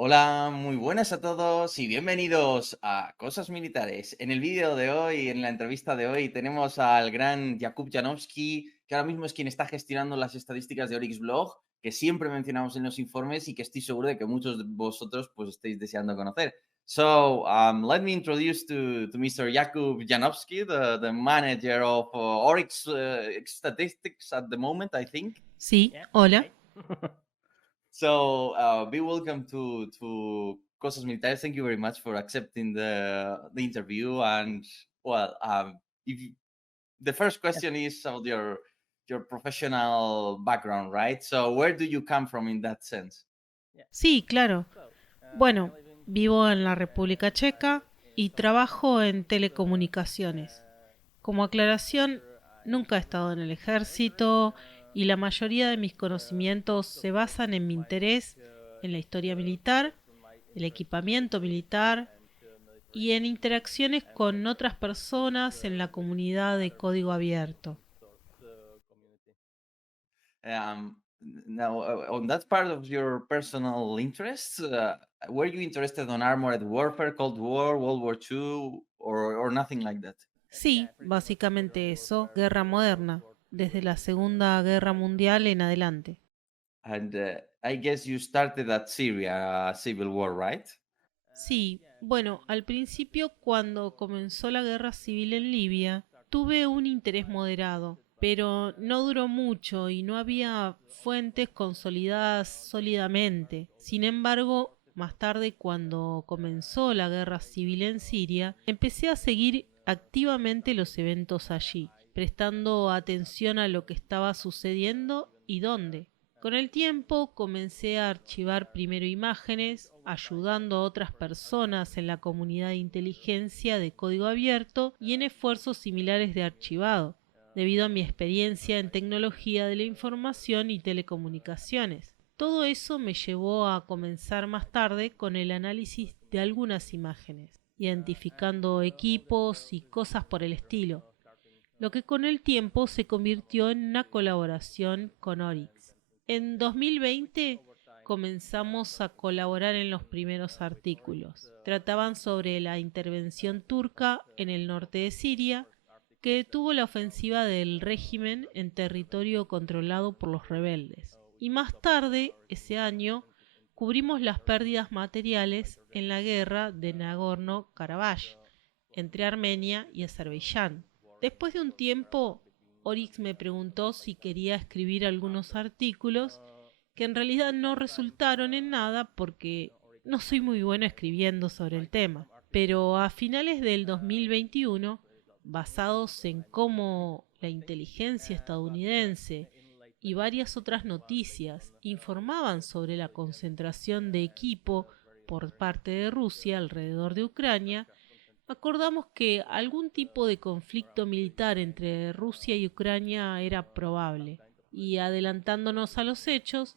Hola, muy buenas a todos y bienvenidos a Cosas Militares. En el vídeo de hoy, en la entrevista de hoy, tenemos al gran Jakub Janowski, que ahora mismo es quien está gestionando las estadísticas de Oryx Blog, que siempre mencionamos en los informes y que estoy seguro de que muchos de vosotros pues estáis deseando conocer. So, let me introduce to Mr. Jakub Janowski, the manager of Oryx Statistics at the moment, I think. Sí, hola. So, be welcome to Cosas Militares. Thank you very much for accepting the interview. And well, if you, the first question is about your professional background, right? So, where do you come from in that sense? Sí, claro. Bueno, vivo en la República Checa y trabajo en telecomunicaciones. Como aclaración, nunca he estado en el ejército y la mayoría de mis conocimientos se basan en mi interés en la historia militar, el equipamiento militar y en interacciones con otras personas en la comunidad de código abierto. Um, Now, on that part of your personal interests, were you interested on armored warfare, Cold War, World War II, or nothing like that? Sí, básicamente eso, guerra moderna, desde la Segunda Guerra Mundial en adelante. And I guess you started at Syria, civil war, right? Sí, bueno, al principio cuando comenzó la guerra civil en Libia, tuve un interés moderado, pero no duró mucho y no había fuentes consolidadas sólidamente. Sin embargo, más tarde, cuando comenzó la guerra civil en Siria, empecé a seguir activamente los eventos allí, prestando atención a lo que estaba sucediendo y dónde. Con el tiempo comencé a archivar primero imágenes, ayudando a otras personas en la comunidad de inteligencia de código abierto y en esfuerzos similares de archivado, debido a mi experiencia en tecnología de la información y telecomunicaciones. Todo eso me llevó a comenzar más tarde con el análisis de algunas imágenes, identificando equipos y cosas por el estilo, lo que con el tiempo se convirtió en una colaboración con Oryx. En 2020 comenzamos a colaborar en los primeros artículos. Trataban sobre la intervención turca en el norte de Siria, que detuvo la ofensiva del régimen en territorio controlado por los rebeldes. Y más tarde, ese año, cubrimos las pérdidas materiales en la guerra de Nagorno-Karabaj entre Armenia y Azerbaiyán. Después de un tiempo, Oryx me preguntó si quería escribir algunos artículos que en realidad no resultaron en nada porque no soy muy bueno escribiendo sobre el tema. Pero a finales del 2021, basados en cómo la inteligencia estadounidense y varias otras noticias informaban sobre la concentración de equipo por parte de Rusia alrededor de Ucrania, acordamos que algún tipo de conflicto militar entre Rusia y Ucrania era probable, y adelantándonos a los hechos,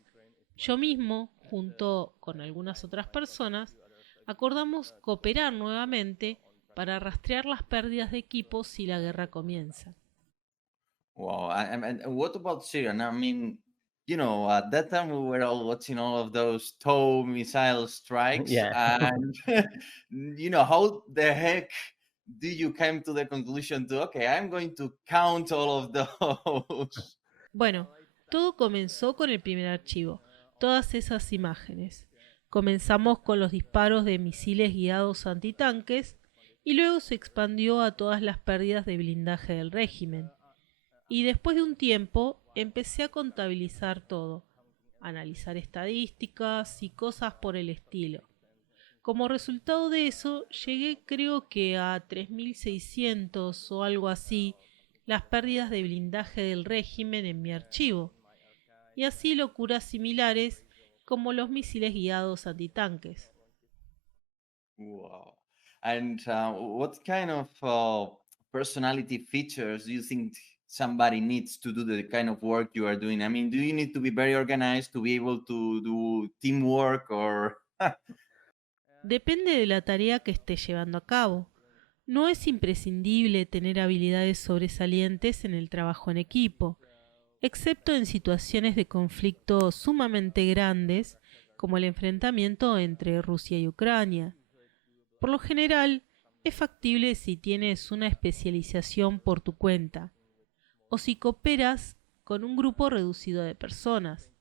yo mismo, junto con algunas otras personas, acordamos cooperar nuevamente para rastrear las pérdidas de equipos si la guerra comienza. Wow. And what about Syria? And I mean, at that time we were all watching all of those TOW missile strikes, Yeah. and how the heck do you come to the conclusion to okay, I'm going to count all of those? Bueno, todo comenzó con el primer archivo, todas esas imágenes. Comenzamos con los disparos de misiles guiados antitanques y luego se expandió a todas las pérdidas de blindaje del régimen. Y después de un tiempo empecé a contabilizar todo, analizar estadísticas y cosas por el estilo. Como resultado de eso, llegué creo que a 3600 o algo así las pérdidas de blindaje del régimen en mi archivo, y así locuras similares como los misiles guiados antitanques. Wow. And what kind of personality features do you think somebody needs to do the kind of work you are doing? I mean, do you need to be very organized to be able to do teamwork or Depende de la tarea que esté llevando a cabo. No es imprescindible tener habilidades sobresalientes en el trabajo en equipo, excepto en situaciones de conflicto sumamente grandes, como el enfrentamiento entre Rusia y Ucrania. Por lo general, es factible si tienes una especialización por tu cuenta o si cooperas con un grupo reducido de personas.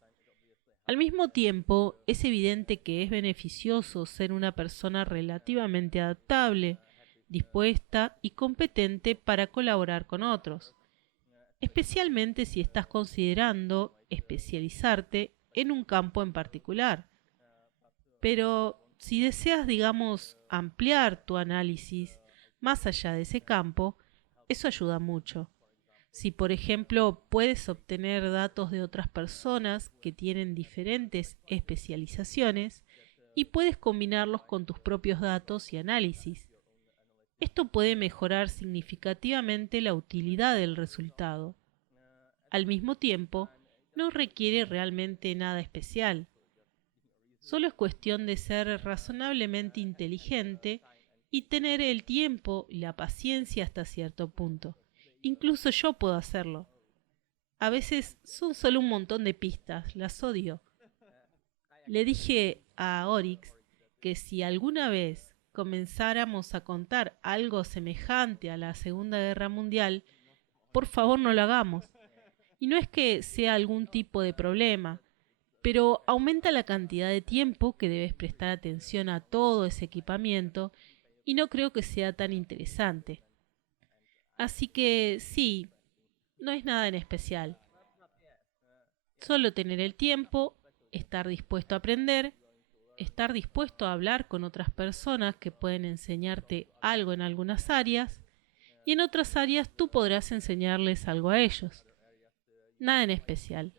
Al mismo tiempo, es evidente que es beneficioso ser una persona relativamente adaptable, dispuesta y competente para colaborar con otros, especialmente si estás considerando especializarte en un campo en particular. Pero si deseas, digamos, ampliar tu análisis más allá de ese campo, eso ayuda mucho. Si, por ejemplo, puedes obtener datos de otras personas que tienen diferentes especializaciones y puedes combinarlos con tus propios datos y análisis. Esto puede mejorar significativamente la utilidad del resultado. Al mismo tiempo, no requiere realmente nada especial. Solo es cuestión de ser razonablemente inteligente y tener el tiempo y la paciencia hasta cierto punto. Incluso yo puedo hacerlo. A veces son solo un montón de pistas, las odio. Le dije a Oryx que si alguna vez comenzáramos a contar algo semejante a la Segunda Guerra Mundial, por favor no lo hagamos. Y no es que sea algún tipo de problema, pero aumenta la cantidad de tiempo que debes prestar atención a todo ese equipamiento y no creo que sea tan interesante. Así que sí, no es nada en especial. Solo tener el tiempo, estar dispuesto a aprender, estar dispuesto a hablar con otras personas que pueden enseñarte algo en algunas áreas y en otras áreas tú podrás enseñarles algo a ellos. Nada en especial.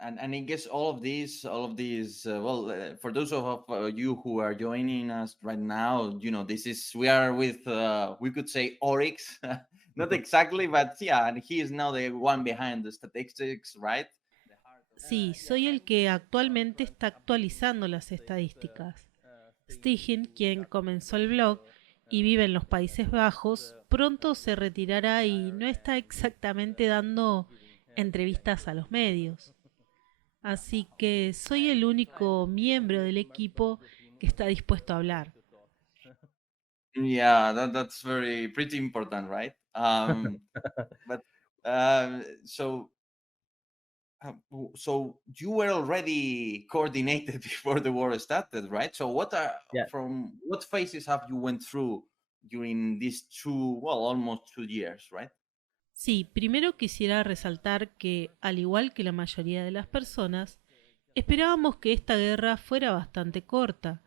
And I guess for those of you who are joining us right now, we are with, we could say Oryx, not exactly, but yeah, and he is now the one behind the statistics, right? Sí, soy el que actualmente está actualizando las estadísticas. Stigen, quien comenzó el blog y vive en los Países Bajos, pronto se retirará y no está exactamente dando entrevistas a los medios. Así que soy el único miembro del equipo que está dispuesto a hablar. Yeah, that's very pretty important, right? But so so you were already coordinated before the war started, right? So Yeah. from what phases have you went through during these almost 2 years, right? Sí, primero quisiera resaltar que, al igual que la mayoría de las personas, esperábamos que esta guerra fuera bastante corta,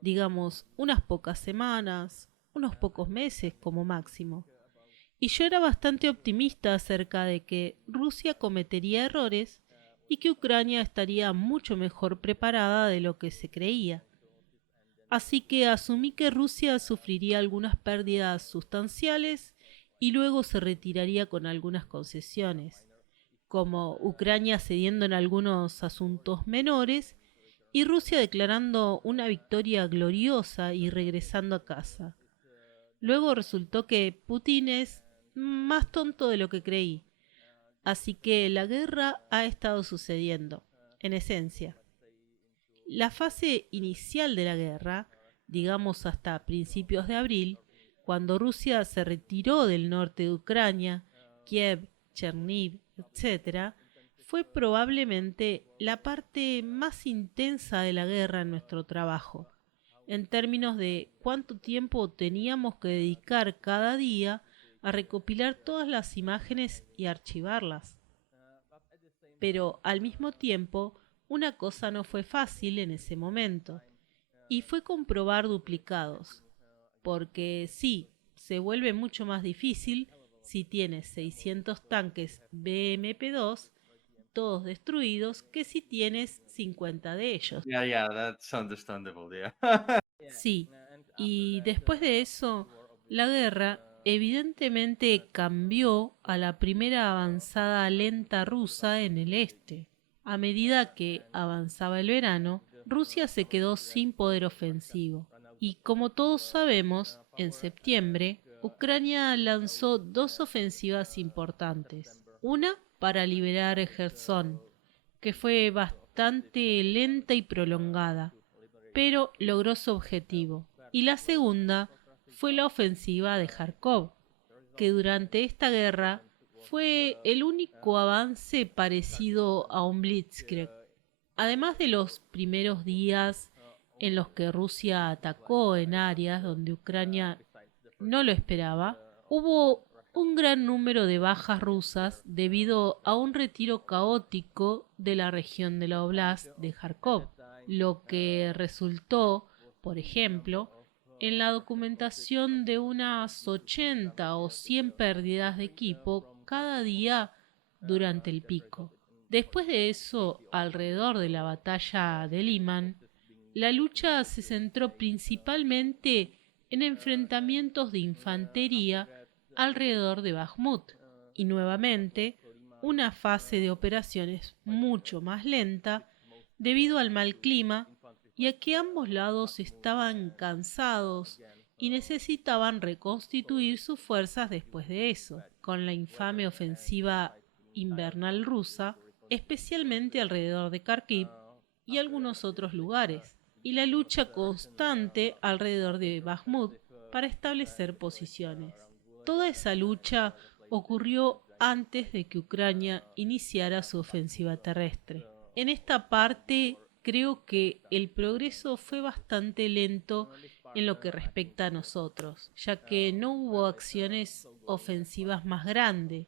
digamos unas pocas semanas, unos pocos meses como máximo. Y yo era bastante optimista acerca de que Rusia cometería errores y que Ucrania estaría mucho mejor preparada de lo que se creía. Así que asumí que Rusia sufriría algunas pérdidas sustanciales y luego se retiraría con algunas concesiones, como Ucrania cediendo en algunos asuntos menores y Rusia declarando una victoria gloriosa y regresando a casa. Luego resultó que Putin es más tonto de lo que creí, así que la guerra ha estado sucediendo, en esencia. La fase inicial de la guerra, digamos hasta principios de abril, cuando Rusia se retiró del norte de Ucrania, Kiev, Cherniv, etc., fue probablemente la parte más intensa de la guerra en nuestro trabajo, en términos de cuánto tiempo teníamos que dedicar cada día a recopilar todas las imágenes y archivarlas. Pero al mismo tiempo, una cosa no fue fácil en ese momento, y fue comprobar duplicados, porque sí, se vuelve mucho más difícil si tienes 600 tanques BMP-2, todos destruidos, que si tienes 50 de ellos. Yeah, that's understandable, yeah. Sí, y después de eso, la guerra evidentemente cambió a la primera avanzada lenta rusa en el este. A medida que avanzaba el verano, Rusia se quedó sin poder ofensivo. Y como todos sabemos, en septiembre, Ucrania lanzó dos ofensivas importantes. Una para liberar Gerson, que fue bastante lenta y prolongada, pero logró su objetivo. Y la segunda fue la ofensiva de Járkov, que durante esta guerra fue el único avance parecido a un blitzkrieg. Además de los primeros días en los que Rusia atacó en áreas donde Ucrania no lo esperaba, hubo un gran número de bajas rusas debido a un retiro caótico de la región de la Oblast de Járkov, lo que resultó, por ejemplo, en la documentación de unas 80 o 100 pérdidas de equipo cada día durante el pico. Después de eso, alrededor de la batalla de Liman, la lucha se centró principalmente en enfrentamientos de infantería alrededor de Bakhmut y nuevamente una fase de operaciones mucho más lenta debido al mal clima y a que ambos lados estaban cansados y necesitaban reconstituir sus fuerzas después de eso, con la infame ofensiva invernal rusa, especialmente alrededor de Kharkiv y algunos otros lugares, y la lucha constante alrededor de Bakhmut para establecer posiciones. Toda esa lucha ocurrió antes de que Ucrania iniciara su ofensiva terrestre. En esta parte creo que el progreso fue bastante lento en lo que respecta a nosotros, ya que no hubo acciones ofensivas más grandes,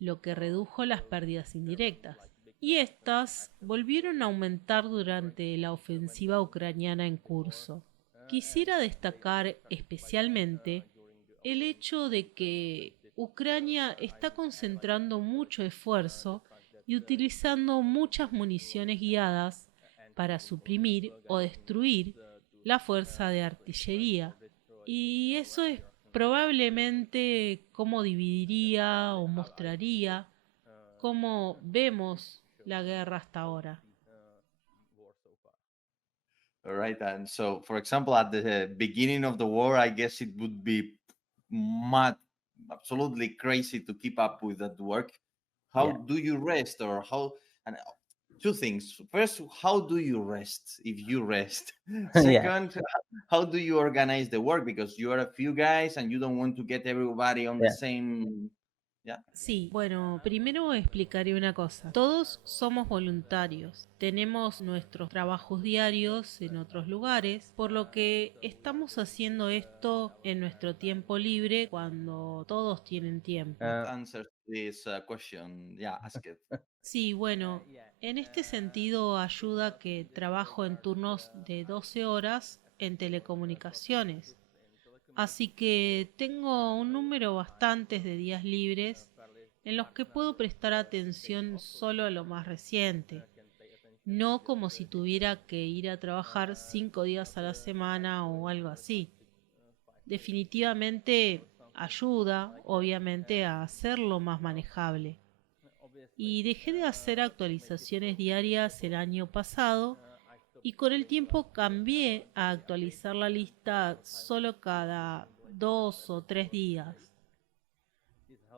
lo que redujo las pérdidas indirectas. Y estas volvieron a aumentar durante la ofensiva ucraniana en curso. Quisiera destacar especialmente el hecho de que Ucrania está concentrando mucho esfuerzo y utilizando muchas municiones guiadas para suprimir o destruir la fuerza de artillería. Y eso es probablemente cómo dividiría o mostraría cómo vemos la guerra hasta ahora. All right. And so, for example, at the beginning of the war, I guess it would be mad, absolutely crazy to keep up with that work. How Yeah. do you rest, or how? And two things. First, how do you rest if you rest? Yeah. Second, how do you organize the work because you are a few guys and you don't want to get everybody on the Yeah. same. Yeah. Sí, bueno, primero explicaré una cosa. Todos somos voluntarios, tenemos nuestros trabajos diarios en otros lugares, por lo que estamos haciendo esto en nuestro tiempo libre cuando todos tienen tiempo. What answers this question? Yeah, ask it. Sí, bueno, en este sentido ayuda que trabajo en turnos de 12 horas en telecomunicaciones. Así que tengo un número bastantes de días libres en los que puedo prestar atención solo a lo más reciente, no como si tuviera que ir a trabajar 5 días a la semana o algo así. Definitivamente ayuda, obviamente, a hacerlo más manejable. Y dejé de hacer actualizaciones diarias el año pasado y con el tiempo cambié a actualizar la lista solo cada 2 o 3 días.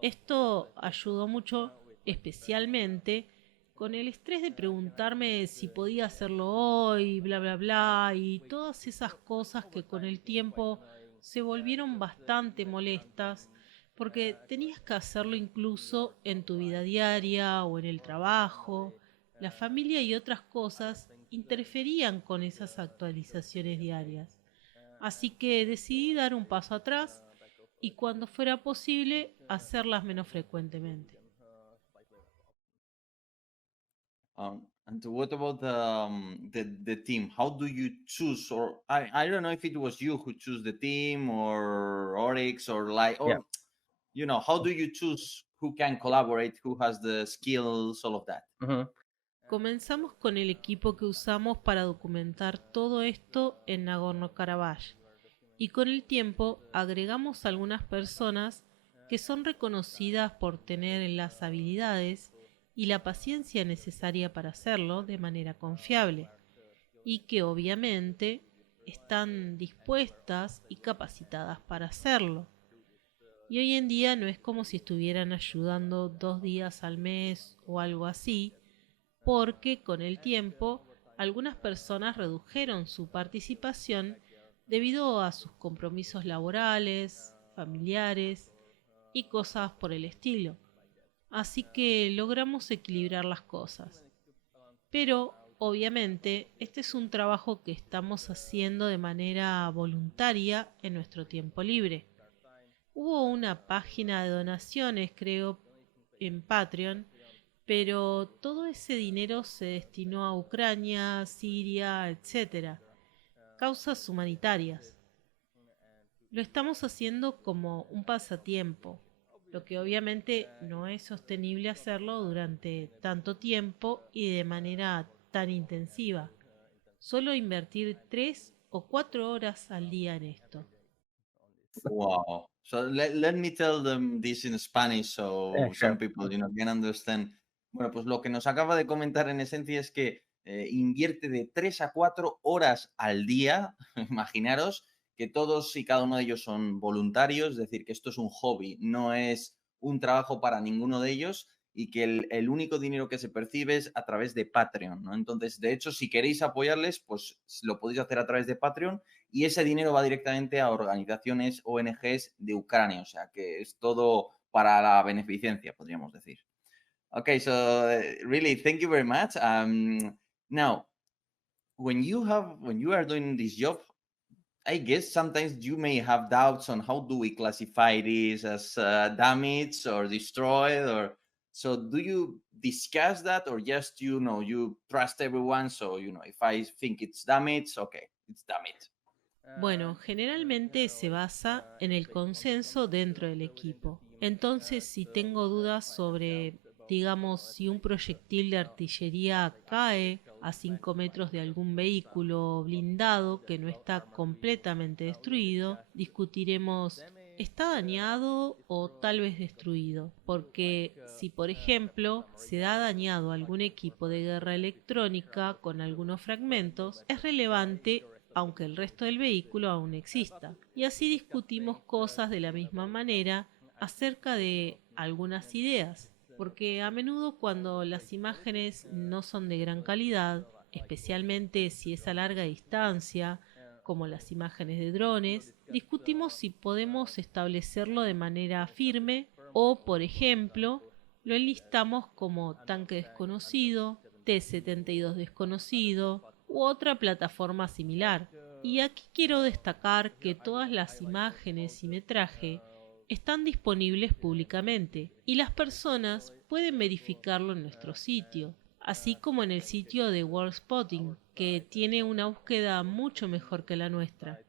Esto ayudó mucho, especialmente con el estrés de preguntarme si podía hacerlo hoy, bla bla bla, y todas esas cosas que con el tiempo se volvieron bastante molestas porque tenías que hacerlo incluso en tu vida diaria o en el trabajo. La familia y otras cosas interferían con esas actualizaciones diarias. Así que decidí dar un paso atrás y cuando fuera posible hacerlas menos frecuentemente. And what about the team? How do you choose? Or I don't know if it was you who choose the team or Oryx or like Yeah. or how do you choose who can collaborate, who has the skills, all of that? Mhm. Comenzamos con el equipo que usamos para documentar todo esto en Nagorno-Karabaj y con el tiempo agregamos algunas personas que son reconocidas por tener las habilidades y la paciencia necesaria para hacerlo de manera confiable y que obviamente están dispuestas y capacitadas para hacerlo. Y hoy en día no es como si estuvieran ayudando 2 días al mes o algo así, porque con el tiempo algunas personas redujeron su participación debido a sus compromisos laborales, familiares y cosas por el estilo. Así que logramos equilibrar las cosas. Pero, obviamente, este es un trabajo que estamos haciendo de manera voluntaria en nuestro tiempo libre. Hubo una página de donaciones, creo, en Patreon, pero todo ese dinero se destinó a Ucrania, Siria, etcétera, causas humanitarias. Lo estamos haciendo como un pasatiempo, lo que obviamente no es sostenible hacerlo durante tanto tiempo y de manera tan intensiva. Solo invertir 3 o 4 horas al día en esto. Wow. So let me tell them this in Spanish Yeah, so some sure. people, can understand. Bueno, pues lo que nos acaba de comentar en esencia es que invierte de 3 a 4 horas al día. Imaginaros que todos y cada uno de ellos son voluntarios, es decir, que esto es un hobby, no es un trabajo para ninguno de ellos y que el único dinero que se percibe es a través de Patreon, ¿no? Entonces, de hecho, si queréis apoyarles, pues lo podéis hacer a través de Patreon y ese dinero va directamente a organizaciones ONGs de Ucrania, o sea que es todo para la beneficencia, podríamos decir. Okay, so really, thank you very much. Now, when you are doing this job, I guess sometimes you may have doubts on how do we classify this as damaged or destroyed, or so. Do you discuss that, or just you trust everyone? So if I think it's damaged, okay, it's damaged. Bueno, generalmente se basa en el consenso dentro del equipo. Entonces, si tengo dudas sobre, digamos, si un proyectil de artillería cae a 5 metros de algún vehículo blindado que no está completamente destruido, discutiremos, ¿está dañado o tal vez destruido? Porque si, por ejemplo, se da dañado algún equipo de guerra electrónica con algunos fragmentos, es relevante aunque el resto del vehículo aún exista. Y así discutimos cosas de la misma manera acerca de algunas ideas, porque a menudo cuando las imágenes no son de gran calidad, especialmente si es a larga distancia, como las imágenes de drones, discutimos si podemos establecerlo de manera firme o, por ejemplo, lo enlistamos como tanque desconocido, T-72 desconocido u otra plataforma similar. Y aquí quiero destacar que todas las imágenes y metraje están disponibles públicamente y las personas pueden verificarlo en nuestro sitio, así como en el sitio de Worldspotting, que tiene una búsqueda mucho mejor que la nuestra.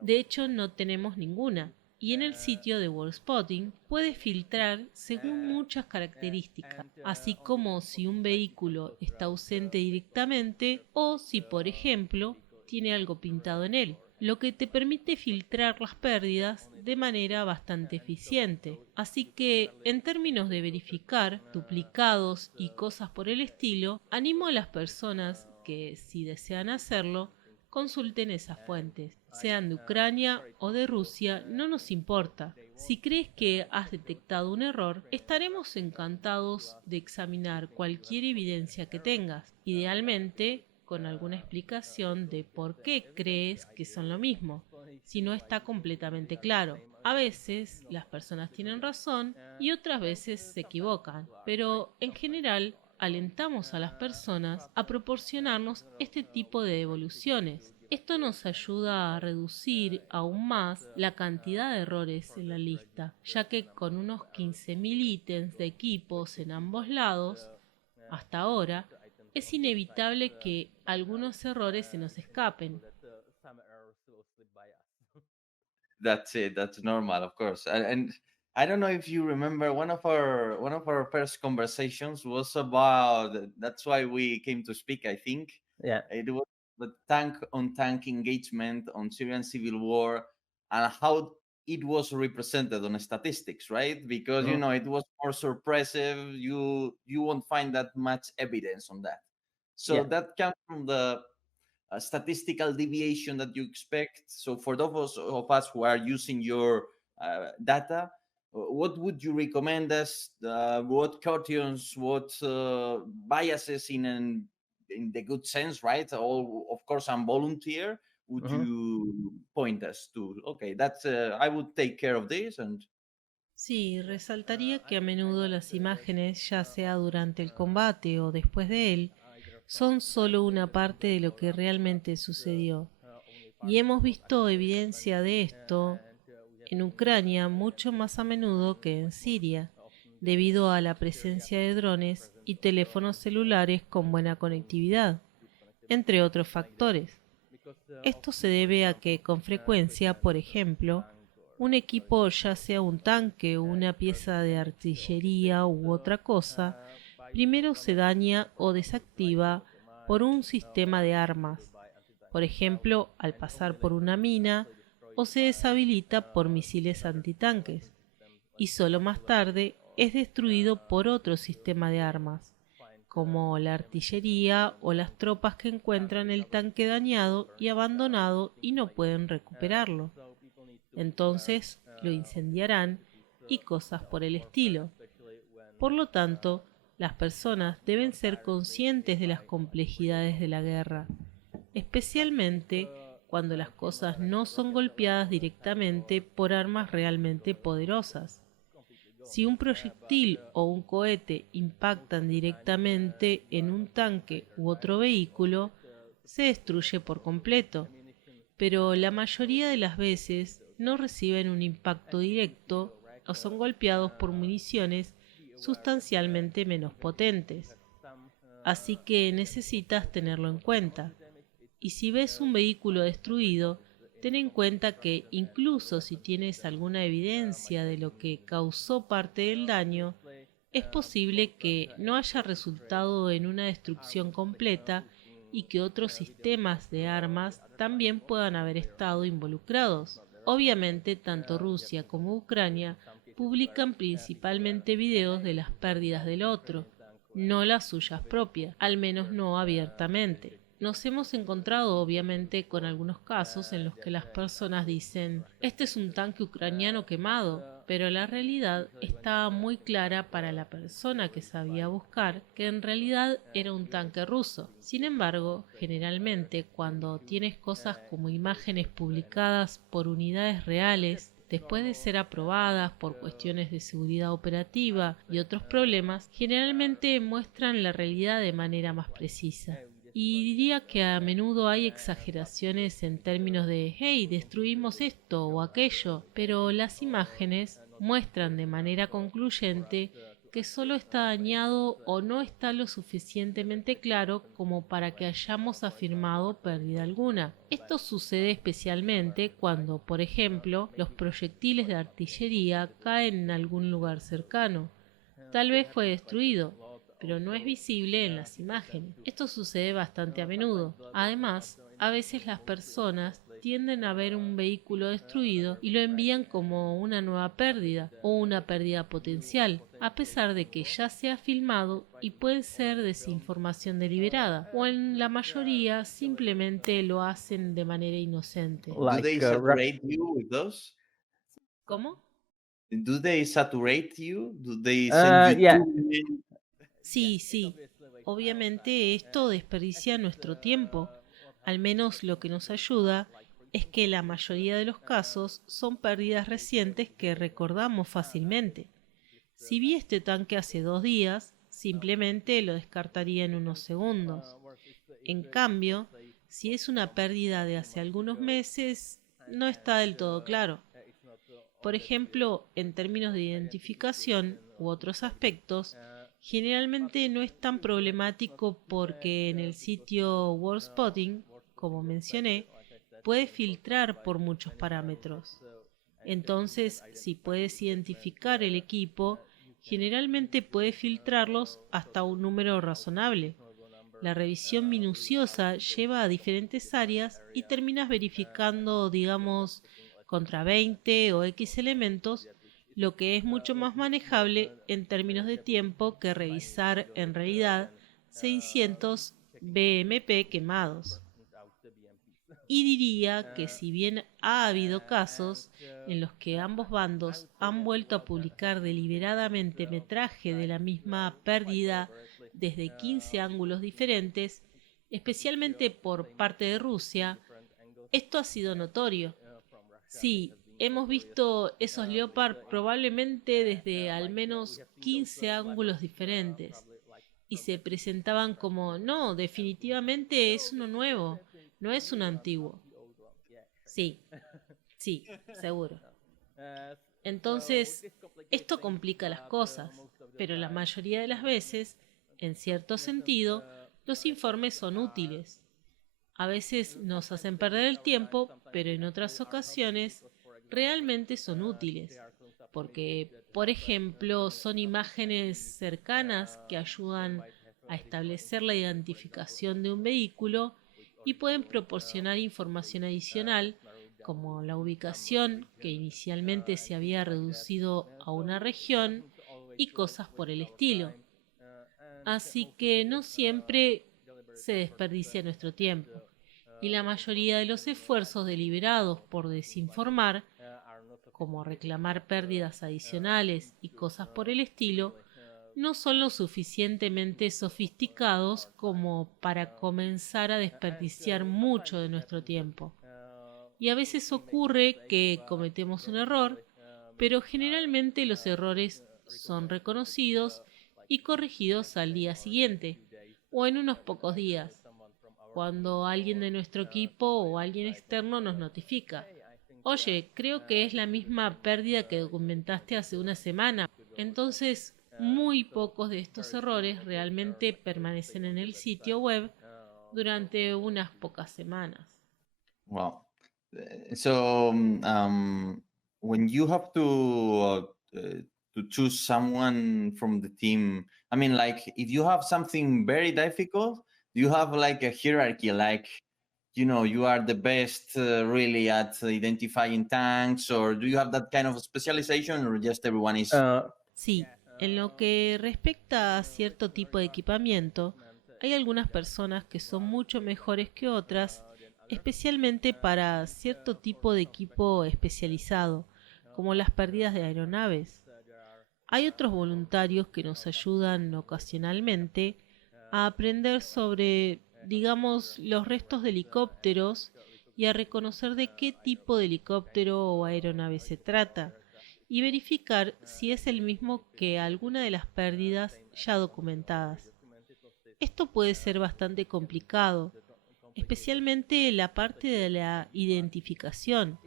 De hecho, no tenemos ninguna, y en el sitio de Worldspotting puedes filtrar según muchas características, así como si un vehículo está ausente directamente o si, por ejemplo, tiene algo pintado en él, lo que te permite filtrar las pérdidas de manera bastante eficiente. Así que, en términos de verificar duplicados y cosas por el estilo, animo a las personas que, si desean hacerlo, consulten esas fuentes, sean de Ucrania o de Rusia, no nos importa. Si crees que has detectado un error, estaremos encantados de examinar cualquier evidencia que tengas, idealmente con alguna explicación de por qué crees que son lo mismo, si no está completamente claro. A veces las personas tienen razón y otras veces se equivocan, pero en general alentamos a las personas a proporcionarnos este tipo de devoluciones. Esto nos ayuda a reducir aún más la cantidad de errores en la lista, ya que con unos 15.000 ítems de equipos en ambos lados, hasta ahora, es inevitable que algunos errores se nos escapen. That's it. That's normal, of course. And I don't know if you remember one of our first conversations was about. That's why we came to speak. I think Yeah. it was the tank on tank engagement on Syrian civil war and how it was represented on statistics, right? Because Mhm. it was more suppressive. You won't find that much evidence on that. So Yeah. that comes from the statistical deviation that you expect. So for those of us who are using your data, what would you recommend us? What cartoons, what biases in the good sense, right? All, of course, I'm volunteer. Would you point us to? Okay, that's I would take care of this, and Sí, resaltaría que a menudo las imágenes, ya sea durante el combate o después de él, son solo una parte de lo que realmente sucedió. Y hemos visto evidencia de esto en Ucrania mucho más a menudo que en Siria, debido a la presencia de drones y teléfonos celulares con buena conectividad, entre otros factores. Esto se debe a que con frecuencia, por ejemplo, un equipo, ya sea un tanque o una pieza de artillería u otra cosa, primero se daña o desactiva por un sistema de armas, por ejemplo, al pasar por una mina, o se deshabilita por misiles antitanques, y solo más tarde es destruido por otro sistema de armas, como la artillería o las tropas que encuentran el tanque dañado y abandonado y no pueden recuperarlo. Entonces lo incendiarán y cosas por el estilo. Por lo tanto, las personas deben ser conscientes de las complejidades de la guerra, especialmente cuando las cosas no son golpeadas directamente por armas realmente poderosas. Si un proyectil o un cohete impactan directamente en un tanque u otro vehículo, se destruye por completo, pero la mayoría de las veces no reciben un impacto directo o son golpeados por municiones sustancialmente menos potentes. Así que necesitas tenerlo en cuenta. Y si ves un vehículo destruido, ten en cuenta que incluso si tienes alguna evidencia de lo que causó parte del daño, es posible que no haya resultado en una destrucción completa y que otros sistemas de armas también puedan haber estado involucrados. Obviamente, tanto Rusia como Ucrania publican principalmente videos de las pérdidas del otro, no las suyas propias, al menos no abiertamente. Nos hemos encontrado obviamente con algunos casos en los que las personas dicen, este es un tanque ucraniano quemado, pero la realidad estaba muy clara para la persona que sabía buscar que en realidad era un tanque ruso. Sin embargo, generalmente cuando tienes cosas como imágenes publicadas por unidades reales, después de ser aprobadas por cuestiones de seguridad operativa y otros problemas, generalmente muestran la realidad de manera más precisa. Y diría que a menudo hay exageraciones en términos de hey, destruimos esto o aquello, pero las imágenes muestran de manera concluyente que solo está dañado o no está lo suficientemente claro como para que hayamos afirmado pérdida alguna. Esto sucede especialmente cuando, por ejemplo, los proyectiles de artillería caen en algún lugar cercano. Tal vez fue destruido, pero no es visible en las imágenes. Esto sucede bastante a menudo. Además, a veces las personas tienden a ver un vehículo destruido y lo envían como una nueva pérdida o una pérdida potencial, a pesar de que ya se ha filmado y puede ser desinformación deliberada, o en la mayoría simplemente lo hacen de manera inocente. do they saturate you with those? ¿Cómo? Do they saturate you? Do they send you Yeah. to it? Sí, sí. Obviamente esto desperdicia nuestro tiempo. Al menos lo que nos ayuda es que la mayoría de los casos son pérdidas recientes que recordamos fácilmente. Si vi este tanque hace 2 días, simplemente lo descartaría en unos segundos. En cambio, si es una pérdida de hace algunos meses, no está del todo claro. Por ejemplo, en términos de identificación u otros aspectos, generalmente no es tan problemático porque en el sitio WorldSpotting, como mencioné, puede filtrar por muchos parámetros. Entonces, si puedes identificar el equipo, generalmente puedes filtrarlos hasta un número razonable. La revisión minuciosa lleva a diferentes áreas y terminas verificando, digamos, contra 20 o X elementos, lo que es mucho más manejable en términos de tiempo que revisar en realidad 600 BMP quemados. Y diría que si bien ha habido casos en los que ambos bandos han vuelto a publicar deliberadamente metraje de la misma pérdida desde 15 ángulos diferentes, especialmente por parte de Rusia, esto ha sido notorio. Sí, hemos visto esos Leopard probablemente desde al menos 15 ángulos diferentes y se presentaban como, no, definitivamente es uno nuevo, no es uno antiguo. Sí, sí, seguro. Entonces, esto complica las cosas, pero la mayoría de las veces, en cierto sentido, los informes son útiles. A veces nos hacen perder el tiempo, pero en otras ocasiones realmente son útiles, porque, por ejemplo, son imágenes cercanas que ayudan a establecer la identificación de un vehículo y pueden proporcionar información adicional, como la ubicación, que inicialmente se había reducido a una región, y cosas por el estilo. Así que no siempre se desperdicia nuestro tiempo, y la mayoría de los esfuerzos deliberados por desinformar, como reclamar pérdidas adicionales y cosas por el estilo, no son lo suficientemente sofisticados como para comenzar a desperdiciar mucho de nuestro tiempo. Y a veces ocurre que cometemos un error, pero generalmente los errores son reconocidos y corregidos al día siguiente o en unos pocos días, cuando alguien de nuestro equipo o alguien externo nos notifica. Oye, creo que es la misma pérdida que documentaste hace una semana. Entonces, muy pocos de estos errores realmente permanecen en el sitio web durante unas pocas semanas. Wow. So, when you have to choose someone from the team, I mean, like, if you have something very difficult, do you have like a hierarchy? Like, you are the best really at identifying tanks, or do you have that kind of specialization, or just everyone is? Sí, en lo que respecta a cierto tipo de equipamiento, hay algunas personas que son mucho mejores que otras, especialmente para cierto tipo de equipo especializado, como las pérdidas de aeronaves. Hay otros voluntarios que nos ayudan ocasionalmente a aprender sobre, digamos, los restos de helicópteros y a reconocer de qué tipo de helicóptero o aeronave se trata y verificar si es el mismo que alguna de las pérdidas ya documentadas. Esto puede ser bastante complicado, especialmente la parte de la identificación,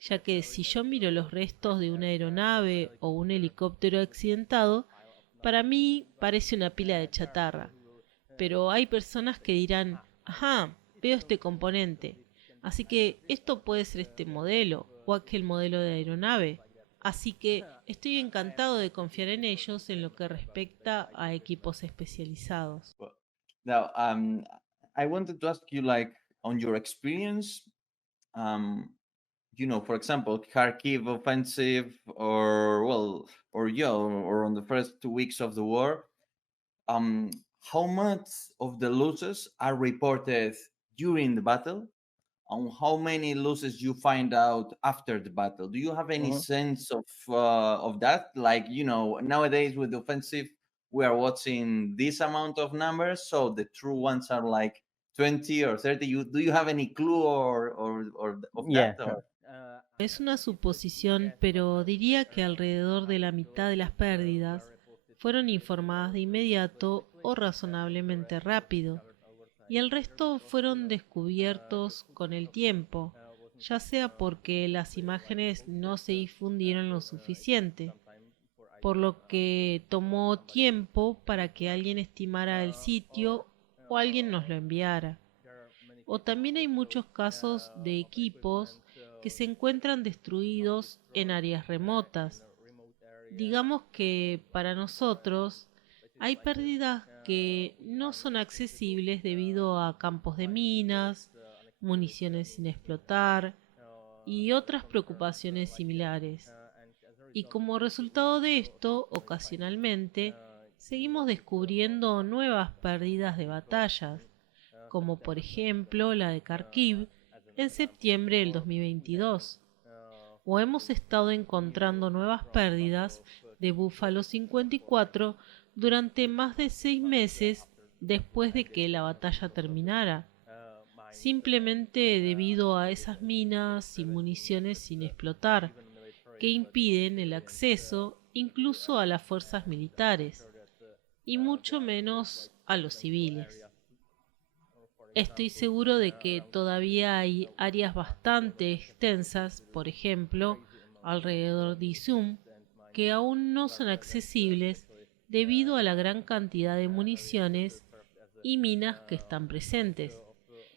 ya que si yo miro los restos de una aeronave o un helicóptero accidentado, para mí parece una pila de chatarra. Pero hay personas que dirán, ajá, veo este componente, así que esto puede ser este modelo o aquel modelo de aeronave. Así que estoy encantado de confiar en ellos en lo que respecta a equipos especializados. Now, I wanted to ask you, like, on your experience, um, for example, Kharkiv offensive, or well, or or on the first 2 weeks of the war, um, how much of the losses are reported during the battle, and how many losses you find out after the battle? Do you have any sense of that? Like, nowadays with the offensive, we are watching this amount of numbers, so the true ones are like 20 or 30. Do you have any clue or of that? Or? Es una suposición, pero diría que alrededor de la mitad de las pérdidas fueron informadas de inmediato o razonablemente rápido, y el resto fueron descubiertos con el tiempo, ya sea porque las imágenes no se difundieron lo suficiente, por lo que tomó tiempo para que alguien estimara el sitio o alguien nos lo enviara. O también hay muchos casos de equipos que se encuentran destruidos en áreas remotas. Digamos que para nosotros hay pérdidas que no son accesibles debido a campos de minas, municiones sin explotar y otras preocupaciones similares. Y como resultado de esto, ocasionalmente, seguimos descubriendo nuevas pérdidas de batallas, como por ejemplo la de Kharkiv, en septiembre del 2022. O hemos estado encontrando nuevas pérdidas de Búfalo 54 durante más de 6 meses después de que la batalla terminara, simplemente debido a esas minas y municiones sin explotar, que impiden el acceso incluso a las fuerzas militares, y mucho menos a los civiles. Estoy seguro de que todavía hay áreas bastante extensas, por ejemplo, alrededor de Izum, que aún no son accesibles debido a la gran cantidad de municiones y minas que están presentes,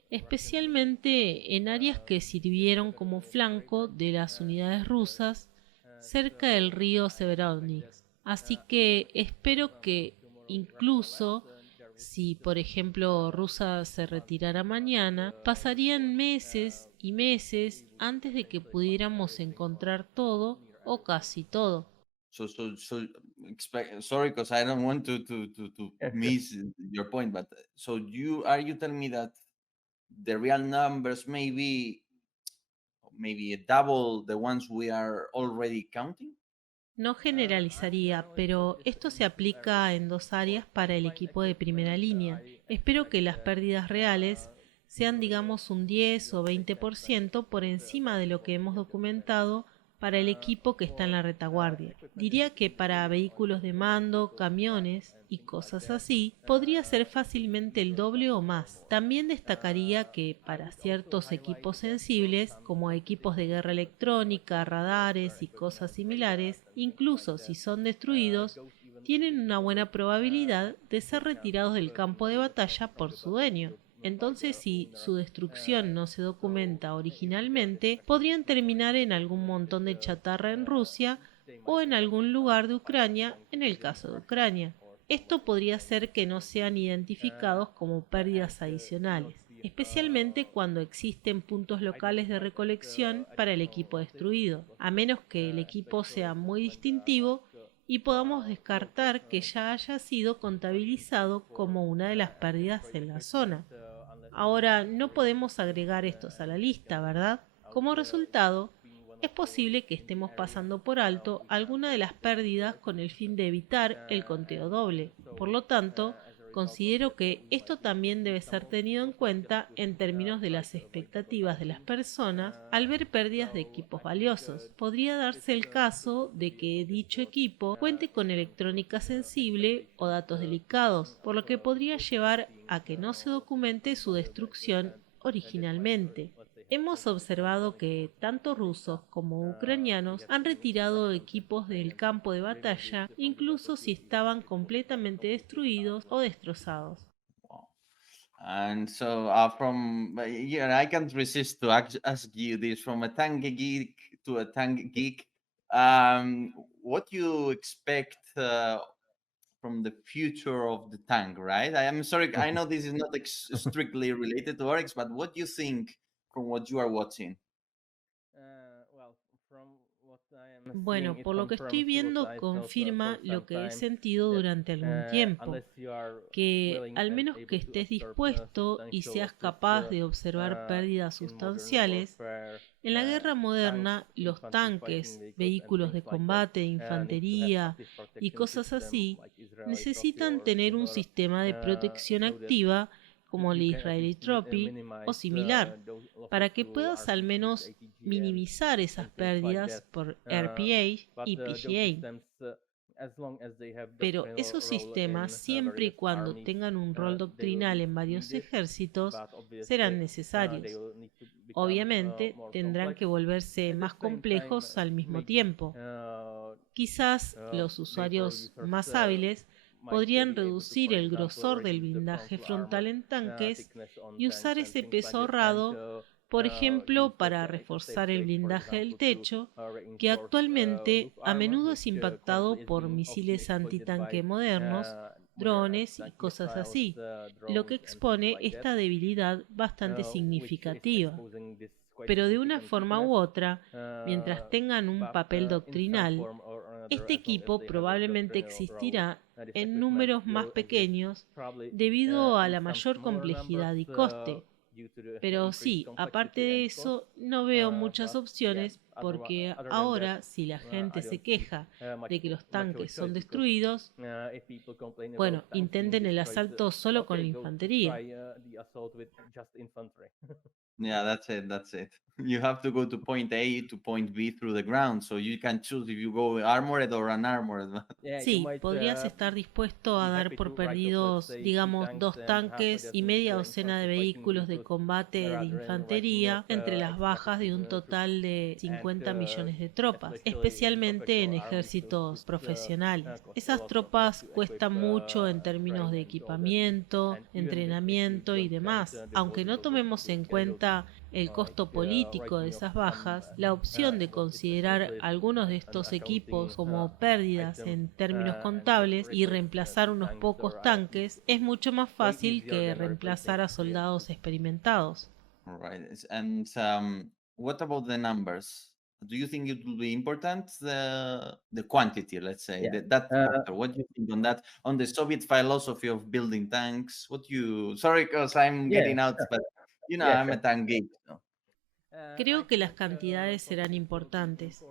especialmente en áreas que sirvieron como flanco de las unidades rusas cerca del río Severodvinsk. Así que espero que incluso si, por ejemplo, Rusia se retirara mañana, pasarían meses y meses antes de que pudiéramos encontrar todo o casi todo. Sorry, because I don't want to miss your point, but so you telling me that the real numbers maybe double the ones we are already counting? No generalizaría, pero esto se aplica en dos áreas para el equipo de primera línea. Espero que las pérdidas reales sean, digamos, un 10 o 20% por encima de lo que hemos documentado para el equipo que está en la retaguardia. Diría que para vehículos de mando, camiones y cosas así, podría ser fácilmente el doble o más. También destacaría que para ciertos equipos sensibles, como equipos de guerra electrónica, radares y cosas similares, incluso si son destruidos, tienen una buena probabilidad de ser retirados del campo de batalla por su dueño. Entonces, si su destrucción no se documenta originalmente, podrían terminar en algún montón de chatarra en Rusia o en algún lugar de Ucrania, en el caso de Ucrania. Esto podría ser que no sean identificados como pérdidas adicionales, especialmente cuando existen puntos locales de recolección para el equipo destruido, a menos que el equipo sea muy distintivo y podamos descartar que ya haya sido contabilizado como una de las pérdidas en la zona. Ahora, no podemos agregar estos a la lista, ¿verdad? Como resultado, es posible que estemos pasando por alto alguna de las pérdidas con el fin de evitar el conteo doble. Por lo tanto, considero que esto también debe ser tenido en cuenta en términos de las expectativas de las personas al ver pérdidas de equipos valiosos. Podría darse el caso de que dicho equipo cuente con electrónica sensible o datos delicados, por lo que podría llevar a que no se documente su destrucción originalmente. Hemos observado que tanto rusos como ucranianos han retirado equipos del campo de batalla, incluso si estaban completamente destruidos o destrozados. Wow. And so, I can't resist to ask you this from a tank geek to a tank geek. What you expect from the future of the tank, right? I am sorry, I know this is not strictly related to Oryx, but what do you think from what you are watching? Bueno, por lo que estoy viendo, confirma lo que he sentido durante algún tiempo, que al menos que estés dispuesto y seas capaz de observar pérdidas sustanciales, en la guerra moderna los tanques, vehículos de combate, de infantería y cosas así necesitan tener un sistema de protección activa como el Israeli Trophy o similar, para que puedas al menos minimizar esas pérdidas por RPA y PGA. Pero esos sistemas, siempre y cuando tengan un rol doctrinal en varios ejércitos, serán necesarios. Obviamente, tendrán que volverse más complejos al mismo tiempo. Quizás los usuarios más hábiles podrían reducir el grosor del blindaje frontal en tanques y usar ese peso ahorrado, por ejemplo, para reforzar el blindaje del techo, que actualmente a menudo es impactado por misiles antitanque modernos, drones y cosas así, lo que expone esta debilidad bastante significativa. Pero de una forma u otra, mientras tengan un papel doctrinal, este equipo probablemente existirá en números más pequeños debido a la mayor complejidad y coste. Pero sí, aparte de eso, no veo muchas opciones porque ahora si la gente se queja de que los tanques son destruidos, bueno, intenten el asalto solo con la infantería. Yeah, that's it. That's it. You have to go to point A to point B through the ground, so you can choose if you go armored or unarmored. Sí, podrías estar dispuesto a dar por perdidos, digamos, 2 tanques y media docena de vehículos de combate de infantería entre las bajas de un total de 50 millones de tropas, especialmente en ejércitos profesionales. Esas tropas cuestan mucho en términos de equipamiento, entrenamiento y demás. Aunque no tomemos en cuenta el costo político de esas bajas, la opción de considerar algunos de estos equipos como pérdidas en términos contables y reemplazar unos pocos tanques es mucho más fácil que reemplazar a soldados experimentados. All right. And what about the numbers? Do you think it will be important the quantity, let's say, that factor? What do you think on that? On the Soviet philosophy of building tanks? What you? Sorry, because I'm getting out, but I'm a tank geek. So. Creo que las cantidades serán importantes,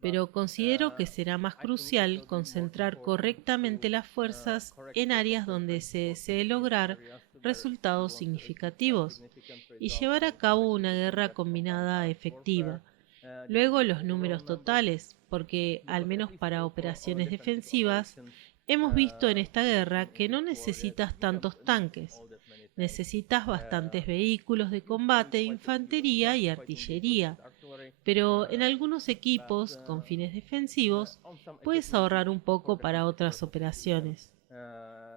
pero considero que será más crucial concentrar correctamente las fuerzas en áreas donde se desee lograr resultados significativos y llevar a cabo una guerra combinada efectiva. Luego los números totales, porque al menos para operaciones defensivas, hemos visto en esta guerra que no necesitas tantos tanques. Necesitas bastantes vehículos de combate, infantería y artillería, pero en algunos equipos con fines defensivos puedes ahorrar un poco para otras operaciones.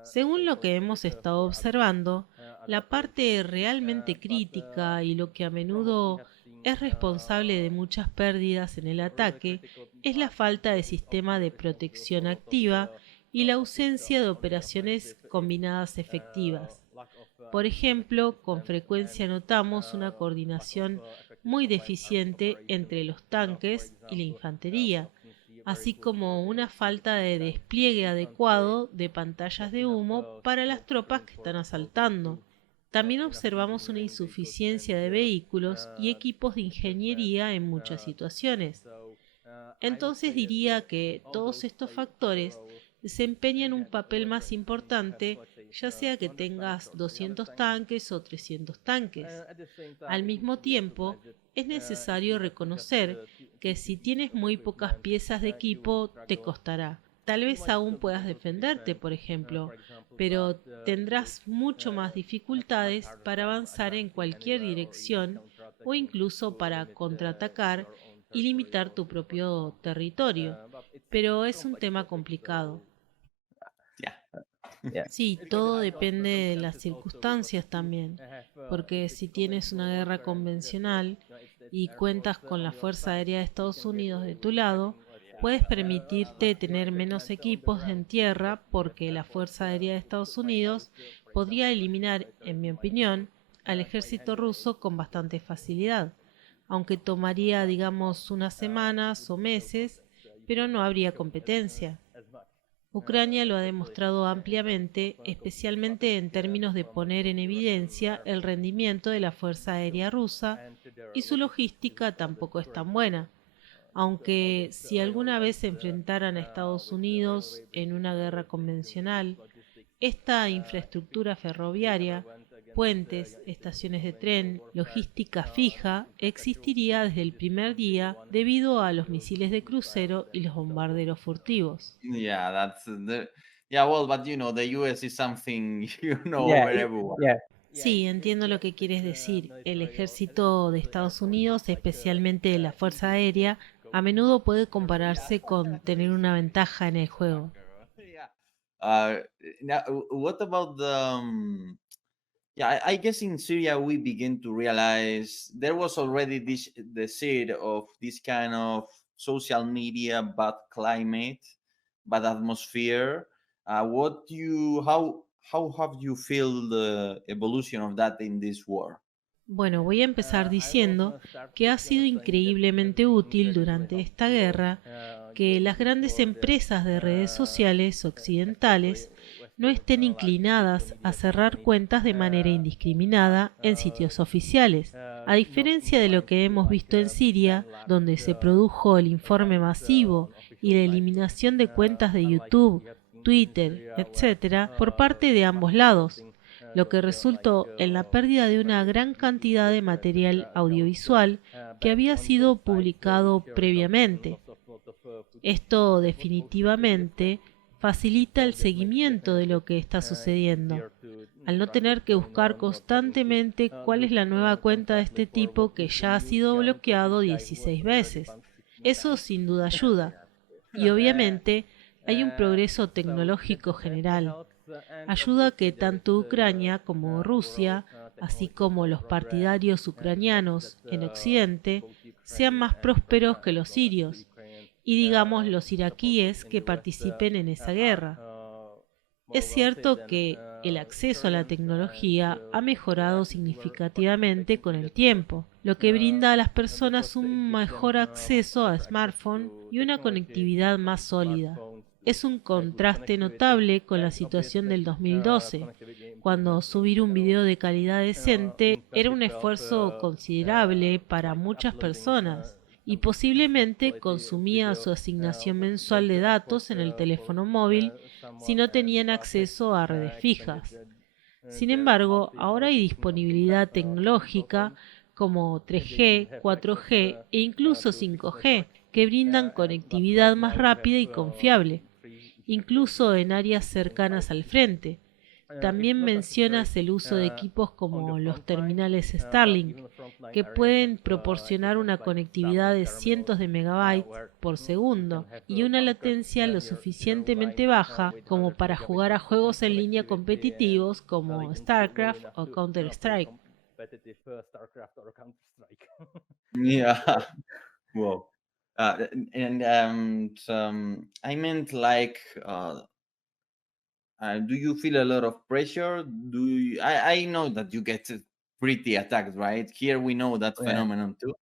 Según lo que hemos estado observando, la parte realmente crítica y lo que a menudo es responsable de muchas pérdidas en el ataque es la falta de sistema de protección activa y la ausencia de operaciones combinadas efectivas. Por ejemplo, con frecuencia notamos una coordinación muy deficiente entre los tanques y la infantería, así como una falta de despliegue adecuado de pantallas de humo para las tropas que están asaltando. También observamos una insuficiencia de vehículos y equipos de ingeniería en muchas situaciones. Entonces diría que todos estos factores desempeñan un papel más importante, ya sea que tengas 200 tanques o 300 tanques. Al mismo tiempo, es necesario reconocer que si tienes muy pocas piezas de equipo, te costará. Tal vez aún puedas defenderte, por ejemplo, pero tendrás mucho más dificultades para avanzar en cualquier dirección o incluso para contraatacar y limitar tu propio territorio. Pero es un tema complicado. Sí, todo depende de las circunstancias también, porque si tienes una guerra convencional y cuentas con la Fuerza Aérea de Estados Unidos de tu lado, puedes permitirte tener menos equipos en tierra porque la Fuerza Aérea de Estados Unidos podría eliminar, en mi opinión, al ejército ruso con bastante facilidad, aunque tomaría, digamos, unas semanas o meses, pero no habría competencia. Ucrania lo ha demostrado ampliamente, especialmente en términos de poner en evidencia el rendimiento de la Fuerza Aérea rusa, y su logística tampoco es tan buena. Aunque si alguna vez se enfrentaran a Estados Unidos en una guerra convencional, esta infraestructura ferroviaria, puentes, estaciones de tren, logística fija, existiría desde el primer día debido a los misiles de crucero y los bombarderos furtivos. Yeah, that's yeah. Well, but the U.S. is something over everyone. Sí, entiendo lo que quieres decir. El ejército de Estados Unidos, especialmente la Fuerza Aérea, a menudo puede compararse con tener una ventaja en el juego. Yeah. Now, what about the? Yeah, I guess in Syria we begin to realize there was already the seed of this kind of social media, bad climate, bad atmosphere. How have you feel the evolution of that in this war? Bueno, voy a empezar diciendo que ha sido increíblemente útil durante esta guerra que las grandes empresas de redes sociales occidentales no estén inclinadas a cerrar cuentas de manera indiscriminada en sitios oficiales. A diferencia de lo que hemos visto en Siria, donde se produjo el informe masivo y la eliminación de cuentas de YouTube, Twitter, etcétera, por parte de ambos lados, lo que resultó en la pérdida de una gran cantidad de material audiovisual que había sido publicado previamente. Esto definitivamente facilita el seguimiento de lo que está sucediendo, al no tener que buscar constantemente cuál es la nueva cuenta de este tipo que ya ha sido bloqueado 16 veces. Eso sin duda ayuda. Y obviamente hay un progreso tecnológico general. Ayuda a que tanto Ucrania como Rusia, así como los partidarios ucranianos en Occidente, sean más prósperos que los sirios y digamos los iraquíes que participen en esa guerra. Es cierto que el acceso a la tecnología ha mejorado significativamente con el tiempo, lo que brinda a las personas un mejor acceso a smartphones y una conectividad más sólida. Es un contraste notable con la situación del 2012, cuando subir un video de calidad decente era un esfuerzo considerable para muchas personas y posiblemente consumía su asignación mensual de datos en el teléfono móvil si no tenían acceso a redes fijas. Sin embargo, ahora hay disponibilidad tecnológica como 3G, 4G e incluso 5G que brindan conectividad más rápida y confiable, incluso en áreas cercanas al frente. También mencionas el uso de equipos como los terminales Starlink, que pueden proporcionar una conectividad de cientos de megabytes por segundo y una latencia lo suficientemente baja como para jugar a juegos en línea competitivos como StarCraft o Counter-Strike. Yeah. Wow. I meant like, do you feel a lot of pressure? I know that you get pretty attacked, right? Here we know that Yeah, phenomenon too.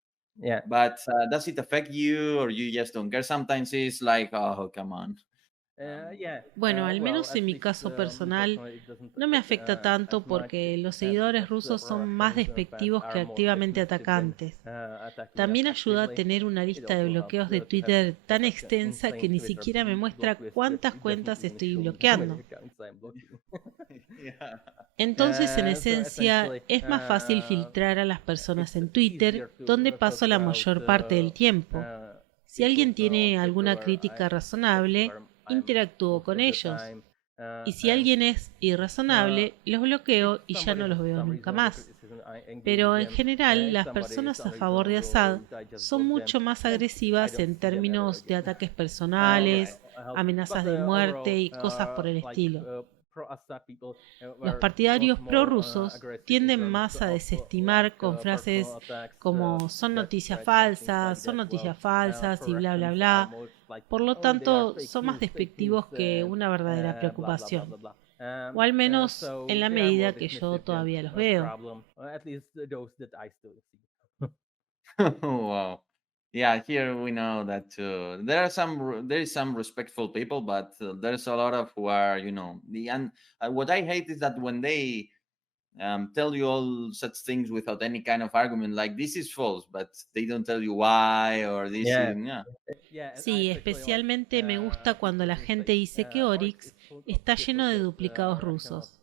yeah. But does it affect you, or you just don't care? Sometimes it's like, oh, come on. Yeah. Bueno, al Well, menos en at mi least caso personal, personally, it doesn't no me affect afecta as tanto much porque los seguidores because rusos son más Russian fans despectivos que are more activamente dismissive than atacantes. attacking us También ayuda a actively. tener una It lista de also helps bloqueos de to have Twitter tan such an extensa que insane ni Twitter siquiera me muestra block list that cuántas it doesn't cuentas even estoy show me how many bloqueando. accounts I'm blocking. Yeah. Entonces, en So esencia, essentially, es más fácil filtrar a las personas it's en Twitter, easier to donde paso la filter out mayor parte del tiempo. Si people alguien on tiene Twitter alguna crítica razonable, where I'm interactúo most con of the ellos. time. Y si alguien es irrazonable, los bloqueo y ya no los veo nunca más. Pero en general, las personas a favor de Assad son mucho más agresivas en términos de ataques personales, amenazas de muerte y cosas por el estilo. Los partidarios prorrusos tienden más a desestimar con frases como son noticias falsas y bla bla bla. Por lo tanto, son más despectivos que una verdadera preocupación, o al menos en la medida que yo todavía los veo. Wow. Yeah, here we know that there is some respectful people, but there's a lot of who are, and what I hate is that when they tell you all such things without any kind of argument, like this is false, but they don't tell you why, or this Yeah. is, yeah. Sí, especialmente me gusta cuando la gente dice que Oryx está lleno de duplicados rusos.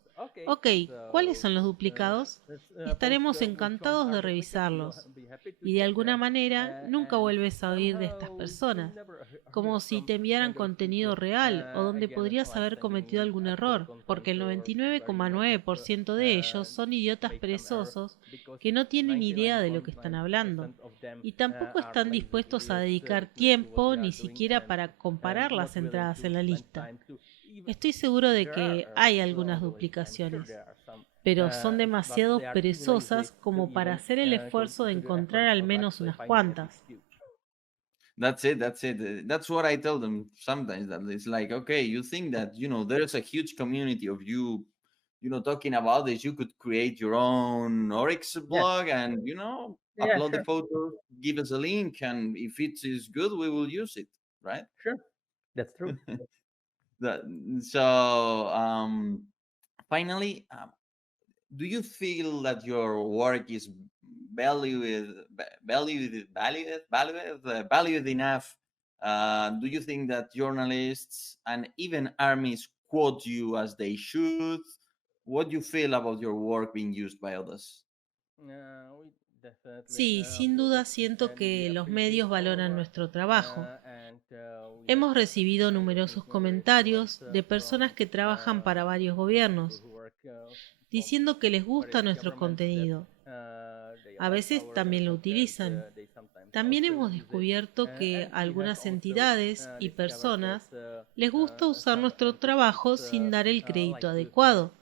Ok, ¿cuáles son los duplicados? Estaremos encantados de revisarlos. Y de alguna manera nunca vuelves a oír de estas personas, como si te enviaran contenido real o donde podrías haber cometido algún error, porque el 99,9% de ellos son idiotas perezosos que no tienen idea de lo que están hablando y tampoco están dispuestos a dedicar tiempo ni siquiera para comparar las entradas en la lista. Estoy seguro de que hay algunas duplicaciones, pero son demasiado perezosas como para hacer el esfuerzo de encontrar al menos unas cuantas. That's it. That's it. That's what I tell them sometimes. That it's like, okay, you think that there's a huge community of talking about this. You could create your own Oryx Yeah. blog and Yeah, upload the sure. photo, give us a link, and if it is good, we will use it. Right? Sure. That's true. That, so, finally, do you feel that your work is valued enough? Do you think that journalists and even armies quote you as they should? What do you feel about your work being used by others? We definitely Sí, sin feel duda it, siento and we que los appreciate medios our valoran work, nuestro trabajo. and we have Hemos recibido numerosos recognition reports comentarios de personas from que trabajan para varios people gobiernos, who work from diciendo que les gusta various nuestro governments that contenido. they A like veces our también lo content. utilizan. They sometimes También also hemos use it, descubierto que and a we have algunas also entidades y discovered that personas les gusta usar some nuestro entities trabajo sin dar el like crédito to adecuado,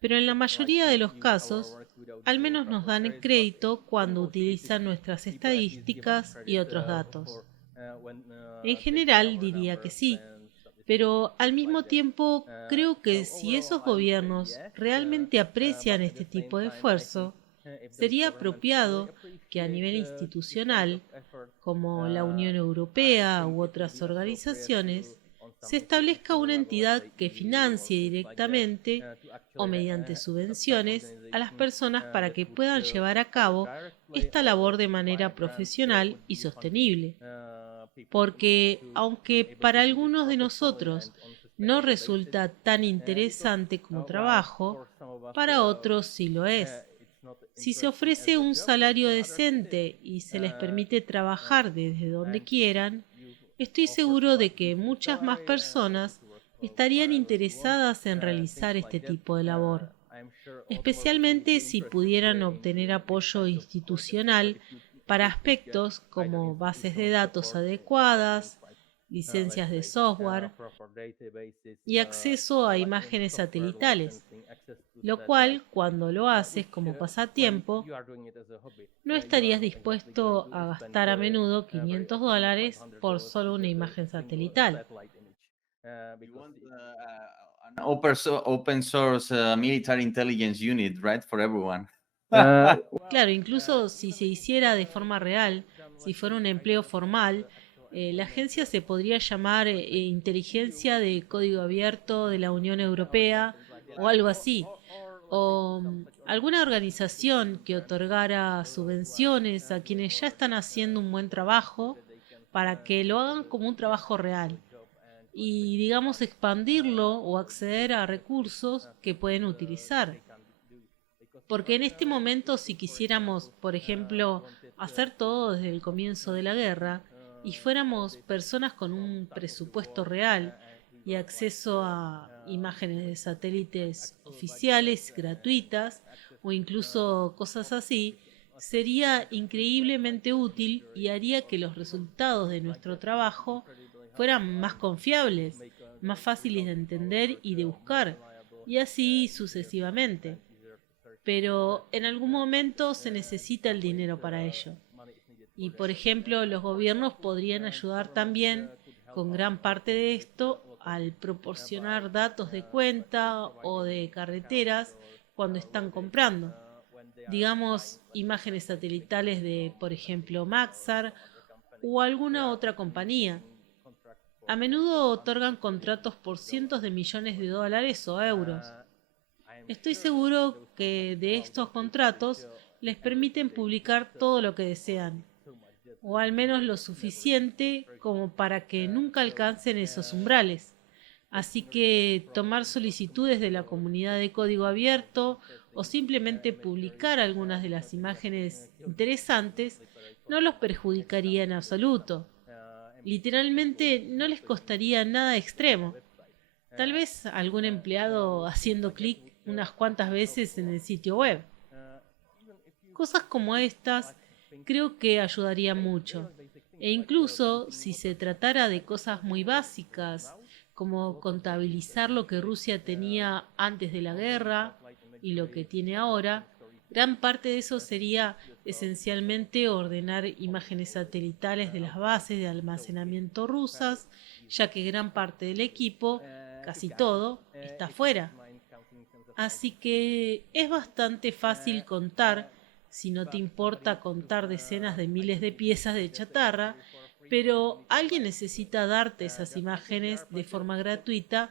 pero en la entities like mayoría to de los use our casos, work without al giving menos nos proper dan el credit, but crédito in cuando most cases utilizan nuestras people at least give us estadísticas y credit otros datos. for when En they check general our diría que numbers sí, and pero al things like mismo that. tiempo creo que si Overall, esos I would say gobiernos yes, realmente but aprecian at the este same tipo de time, I think esfuerzo, if those sería governments really apropiado que a appreciate nivel this kind of institucional, effort, como la Unión I Europea think u it would otras be appropriate to, organizaciones, on se some establezca institutional una level, let's entidad say que EU or financie things like that, directamente to o actually mediante set up some subvenciones a las organization personas para that que would puedan llevar a either cabo directly esta or labor de via manera grants profesional would y be funding sostenible. people Porque to aunque able to para do this algunos de professionally nosotros and on no sustainable basis. resulta tan Because interesante como while trabajo, for some of us para otros sí lo es. it's not Si se interesting as ofrece a un job, salario for others it is. decente y se les permite Uh, trabajar desde donde and if quieran, you estoy offer to seguro like de que decent muchas más salary also personas to work estarían wherever you want, interesadas en things realizar like este that, tipo de labor, I'm sure a lot more people would especialmente be si interested pudieran in obtener doing this apoyo kind of work, especially institucional if para you could get aspectos either como bases de institutional datos support for things adecuadas, like let's licencias de say software proper databases, y acceso a like imágenes software satelitales, licensing, access to lo satellite cual, images, cuando lo haces which como when pasatiempo, you are doing it as a hobby, no you are estarías not exactly going dispuesto to a spend gastar a menudo very $500 often $500 por solo to una get a imagen single satelital. satellite image You because want an open source military intelligence unit, right, for everyone. Claro, incluso si se hiciera de forma real, si fuera un empleo formal, la agencia se podría llamar Inteligencia de Código Abierto de la Unión Europea o algo así, o alguna organización que otorgara subvenciones a quienes ya están haciendo un buen trabajo para que lo hagan como un trabajo real y, digamos, expandirlo o acceder a recursos que pueden utilizar. Porque en este momento, si quisiéramos, por ejemplo, hacer todo desde el comienzo de la guerra y fuéramos personas con un presupuesto real y acceso a imágenes de satélites oficiales, gratuitas o incluso cosas así, sería increíblemente útil y haría que los resultados de nuestro trabajo fueran más confiables, más fáciles de entender y de buscar, y así sucesivamente. Pero en algún momento se necesita el dinero para ello. Y por ejemplo, los gobiernos podrían ayudar también con gran parte de esto al proporcionar datos de cuenta o de carreteras cuando están comprando. Digamos, imágenes satelitales de, por ejemplo, Maxar o alguna otra compañía. A menudo otorgan contratos por cientos de millones de dólares o euros. Estoy seguro que de estos contratos les permiten publicar todo lo que desean, o al menos lo suficiente como para que nunca alcancen esos umbrales. Así que tomar solicitudes de la comunidad de código abierto o simplemente publicar algunas de las imágenes interesantes no los perjudicaría en absoluto. Literalmente no les costaría nada extremo. Tal vez algún empleado haciendo clic unas cuantas veces en el sitio web. Cosas como estas creo que ayudarían mucho. E incluso si se tratara de cosas muy básicas, como contabilizar lo que Rusia tenía antes de la guerra y lo que tiene ahora, gran parte de eso sería esencialmente ordenar imágenes satelitales de las bases de almacenamiento rusas, ya que gran parte del equipo, casi todo, está fuera. Así que es bastante fácil contar, si no te importa contar decenas de miles de piezas de chatarra, pero alguien necesita darte esas imágenes de forma gratuita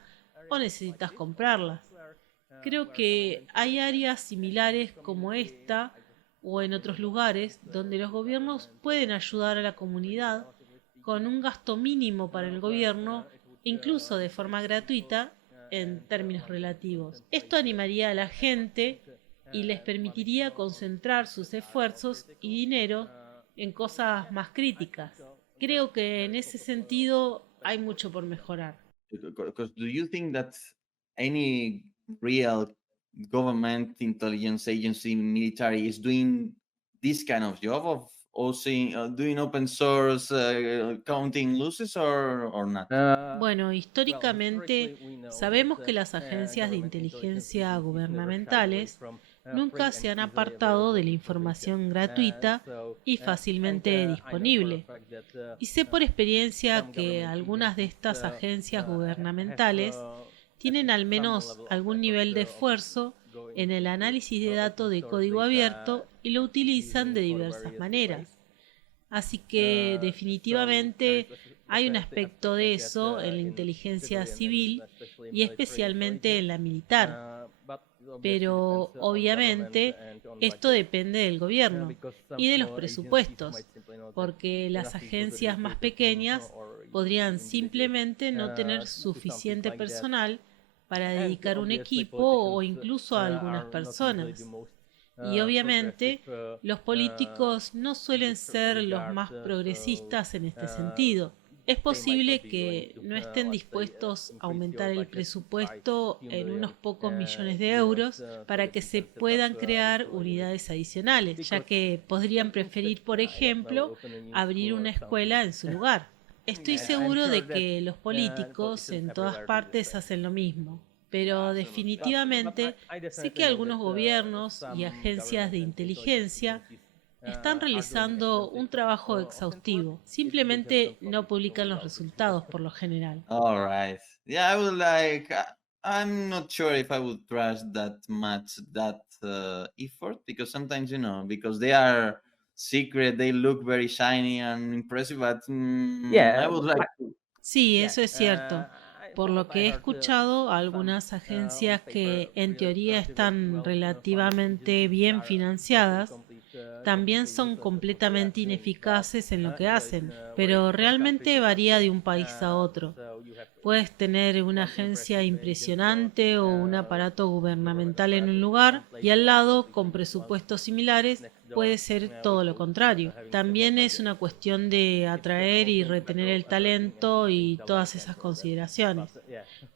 o necesitas comprarlas. Creo que hay áreas similares como esta o en otros lugares donde los gobiernos pueden ayudar a la comunidad con un gasto mínimo para el gobierno, incluso de forma gratuita en términos relativos. Esto animaría a la gente y les permitiría concentrar sus esfuerzos y dinero en cosas más críticas. Creo que en ese sentido hay mucho por mejorar. Because do you think that any real government intelligence agency military is doing this kind of job of also doing open source, counting losses, or not? Bueno, históricamente sabemos que las agencias de inteligencia gubernamentales nunca se han apartado de la información gratuita y fácilmente disponible. Y sé por experiencia que algunas de estas agencias gubernamentales tienen al menos algún nivel de esfuerzo en el análisis de datos de código abierto y lo utilizan de diversas maneras. Así que definitivamente hay un aspecto de eso en la inteligencia civil y especialmente en la militar. Pero obviamente esto depende del gobierno y de los presupuestos, porque las agencias más pequeñas podrían simplemente no tener suficiente personal para dedicar un equipo o incluso a algunas personas. Y obviamente los políticos no suelen ser los más progresistas en este sentido. Es posible que no estén dispuestos a aumentar el presupuesto en unos pocos millones de euros para que se puedan crear unidades adicionales, ya que podrían preferir, por ejemplo, abrir una escuela en su lugar. Estoy seguro de que los políticos en todas partes hacen lo mismo. Pero definitivamente sé que algunos gobiernos y agencias de inteligencia están realizando un trabajo exhaustivo. Simplemente no publican los resultados por lo general. All right. Yeah, I would like. I'm not sure if I would trust that much that effort, because sometimes, because they are secret, they look very shiny and impressive, but I would like to. Sí, eso es cierto. Por lo que he escuchado, algunas agencias que en teoría están relativamente bien financiadas también son completamente ineficaces en lo que hacen, pero realmente varía de un país a otro. Puedes tener una agencia impresionante o un aparato gubernamental en un lugar y al lado, con presupuestos similares, puede ser todo lo contrario. También es una cuestión de atraer y retener el talento y todas esas consideraciones.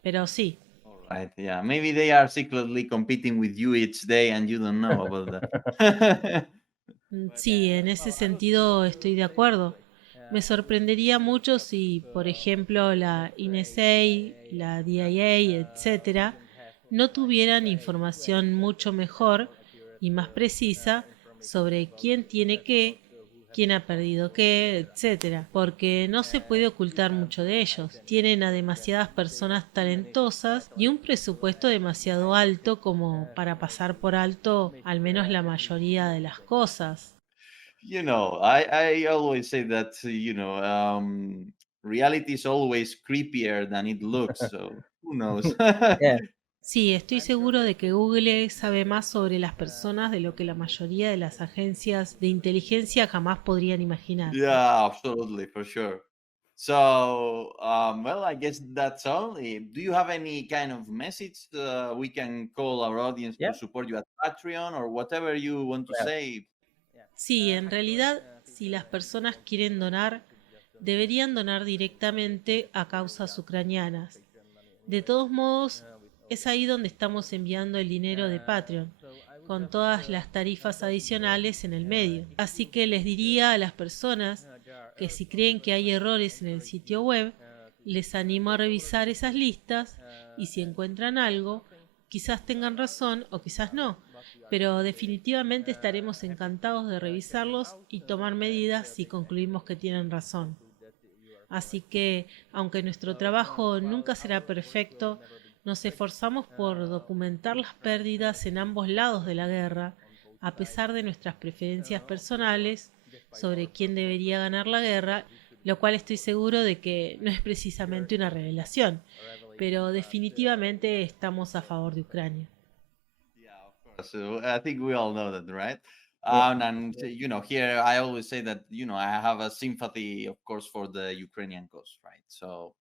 Pero sí, Right, yeah. Maybe they are secretly competing with you each day and you don't know about that. sí, en ese sentido estoy de acuerdo. Me sorprendería mucho si, por ejemplo, la NSA, la DIA, etcétera, no tuvieran información mucho mejor y más precisa sobre quién tiene qué, quién ha perdido qué, etcétera, porque no se puede ocultar mucho de ellos. Tienen a demasiadas personas talentosas y un presupuesto demasiado alto como para pasar por alto al menos la mayoría de las cosas. I always say that, reality is always creepier than it looks. So who knows? Sí, estoy seguro de que Google sabe más sobre las personas de lo que la mayoría de las agencias de inteligencia jamás podrían imaginar. Yeah, absolutely, for sure. So, well, I guess that's all. Do you have any kind of message we can call our audience to support you at Patreon or whatever you want to say? Sí, en realidad, si las personas quieren donar, deberían donar directamente a causas ucranianas. De todos modos, es ahí donde estamos enviando el dinero de Patreon, con todas las tarifas adicionales en el medio. Así que les diría a las personas que si creen que hay errores en el sitio web, les animo a revisar esas listas y si encuentran algo, quizás tengan razón o quizás no, pero definitivamente estaremos encantados de revisarlos y tomar medidas si concluimos que tienen razón. Así que, aunque nuestro trabajo nunca será perfecto, nos esforzamos por documentar las pérdidas en ambos lados de la guerra, a pesar de nuestras preferencias personales sobre quién debería ganar la guerra lo cual estoy seguro de que no es precisamente una revelación, pero definitivamente estamos a favor de Ucrania. Yeah, of course. So I think we all know that, right? Yeah. And you know, here I always say that I have a sympathy, of course, for the Ukrainian cause, right? So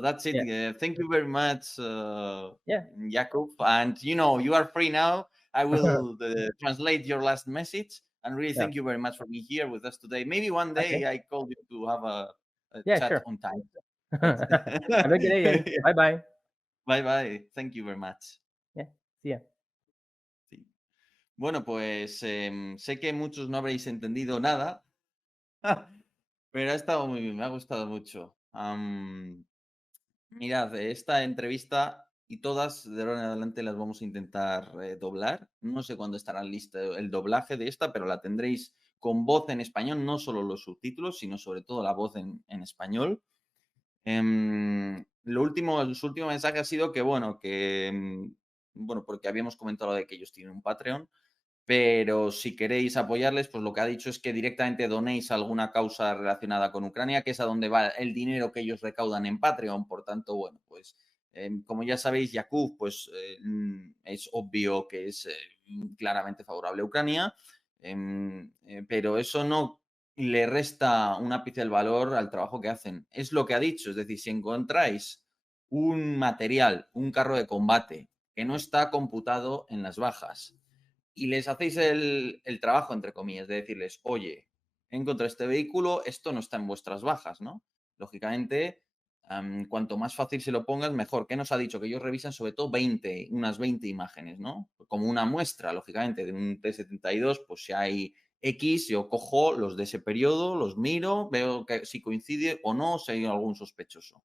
that's it. Yeah. Thank you very much, Yeah. Jakub. And you are free now. I will translate your last message. And really, Yeah. thank you very much for being here with us today. Maybe one day Okay. I call you to have a Yeah, chat sure. on time. Have a good day and bye bye. Bye bye. Thank you very much. Yeah. See ya. Sí. Bueno, pues sé que muchos no habréis entendido nada, pero ha estado muy bien, me ha gustado mucho. Mirad, esta entrevista y todas de ahora en adelante las vamos a intentar doblar. No sé cuándo estará listo el doblaje de esta, pero la tendréis con voz en español, no solo los subtítulos, sino sobre todo la voz en español. Su último mensaje ha sido que, bueno, porque habíamos comentado lo de que ellos tienen un Patreon, pero si queréis apoyarles, pues lo que ha dicho es que directamente donéis a alguna causa relacionada con Ucrania, que es a donde va el dinero que ellos recaudan en Patreon. Por tanto, bueno, pues como ya sabéis, Jakub, pues es obvio que es claramente favorable a Ucrania, pero eso no le resta un ápice del valor al trabajo que hacen. Es lo que ha dicho, es decir, si encontráis un material, un carro de combate que no está computado en las bajas, y les hacéis el trabajo, entre comillas, de decirles, oye, he encontrado este vehículo, esto no está en vuestras bajas, ¿no? Lógicamente, cuanto más fácil se lo pongas, mejor. ¿Qué nos ha dicho? Que ellos revisan sobre todo unas 20 imágenes, ¿no? Como una muestra, lógicamente, de un T-72, pues si hay X, yo cojo los de ese periodo, los miro, veo que si coincide o no, si hay algún sospechoso.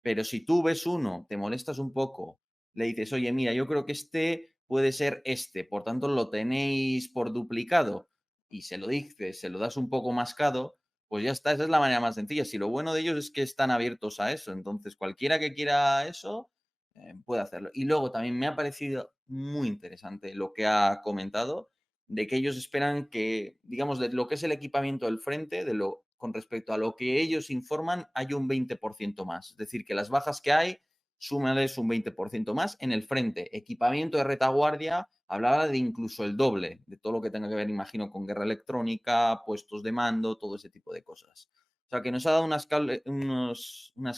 Pero si tú ves uno, te molestas un poco, le dices, oye, mira, yo creo que este puede ser este, por tanto lo tenéis por duplicado, y se lo dices, se lo das un poco mascado, pues ya está, esa es la manera más sencilla. Si lo bueno de ellos es que están abiertos a eso, entonces cualquiera que quiera eso puede hacerlo. Y luego también me ha parecido muy interesante lo que ha comentado, de que ellos esperan que, digamos, de lo que es el equipamiento del frente, con respecto a lo que ellos informan, hay un 20% más. Es decir, que las bajas que hay, súmales un 20% más en el frente. Equipamiento de retaguardia, hablaba de incluso el doble, de todo lo que tenga que ver, imagino, con guerra electrónica, puestos de mando, todo ese tipo de cosas. O sea, que nos ha dado unas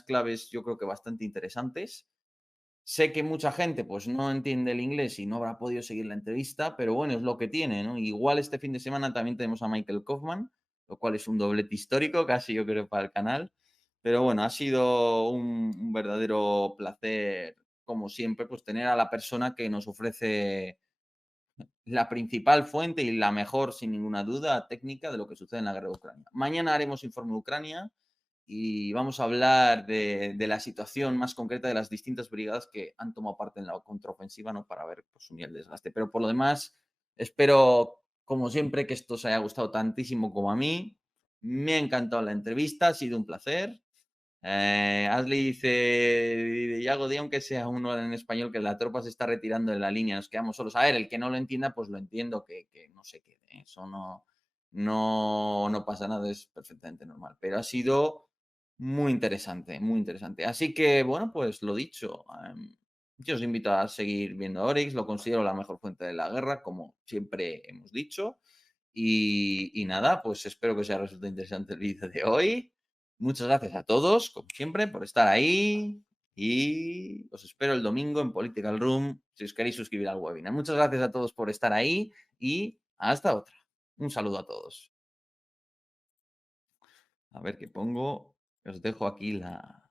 claves, yo creo que bastante interesantes. Sé que mucha gente pues no entiende el inglés y no habrá podido seguir la entrevista, pero bueno, es lo que tiene, ¿no? Igual este fin de semana también tenemos a Michael Kaufman, lo cual es un doblete histórico, casi yo creo, para el canal. Pero bueno, ha sido un verdadero placer, como siempre, pues tener a la persona que nos ofrece la principal fuente y la mejor, sin ninguna duda, técnica de lo que sucede en la guerra de Ucrania. Mañana haremos informe de Ucrania y vamos a hablar de la situación más concreta de las distintas brigadas que han tomado parte en la contraofensiva, ¿no? Para ver pues, un nivel de desgaste. Pero por lo demás, espero, como siempre, que esto os haya gustado tantísimo como a mí. Me ha encantado la entrevista, ha sido un placer. Ashley dice, Yago, di aunque sea uno en español, que la tropa se está retirando de la línea, nos quedamos solos. A ver, el que no lo entienda, pues lo entiendo, que no se quede. Eso no pasa nada, es perfectamente normal. Pero ha sido muy interesante, muy interesante. Así que, bueno, pues lo dicho, yo os invito a seguir viendo Oryx, lo considero la mejor fuente de la guerra, como siempre hemos dicho. Y nada, pues espero que os haya resultado interesante el vídeo de hoy. Muchas gracias a todos, como siempre, por estar ahí. Y os espero el domingo en Political Room si os queréis suscribir al webinar. Muchas gracias a todos por estar ahí y hasta otra. Un saludo a todos. A ver qué pongo. Os dejo aquí la,